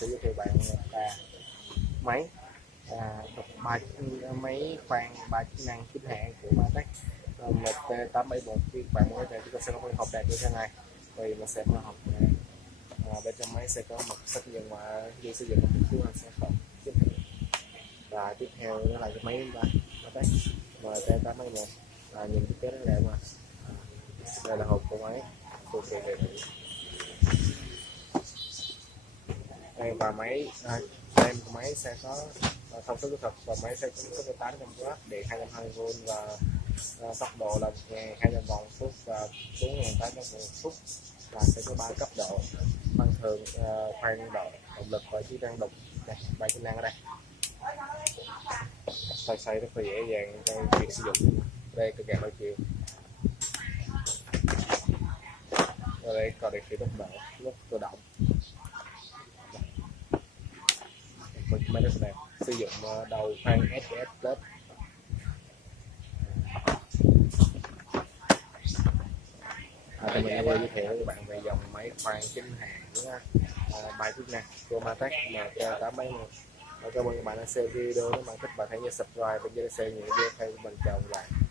sẽ giới thiệu bạn máy ba máy khoan 3 chức năng chính hãng của Matek, một T871 phiên bản mới này. Chúng ta sẽ có một hộp đèn như thế này, thì mình sẽ mở hộp này. Bên trong máy sẽ có một xác nhận mà khi sử dụng một tiếng sẽ không chính hãng. Và tiếp theo đó là cái máy Matek MT871, nhìn thiết kế rất đẹp mà. Đây là hộp của máy, cực kỳ đẹp. Đây và máy tem của máy sẽ có thông số kỹ thuật, và máy sẽ có số 800W, điện 220V và tốc độ là 1200 vòng phút và 4800 vòng phút, và sẽ có 3 cấp độ: khoan thường, khoan độ, động lực và chức năng đục. Đây, 3 chức năng ở đây. Xoay rất là dễ dàng trong việc sử dụng. Đây cực kỳ đôi chiều. Ở đây còn điều khiển tốc độ, nút tự động. Máy rất đẹp, sử dụng đầu khoan SPS Plus. Thì mình vừa giới thiệu với các bạn về dòng máy khoan chính hãng 3 chức năng của Matek MT871. Cảm ơn các bạn đã xem video. Nếu bạn thích, bạn hãy nhớ subscribe và chia sẻ những video theo của mình. Chào các bạn.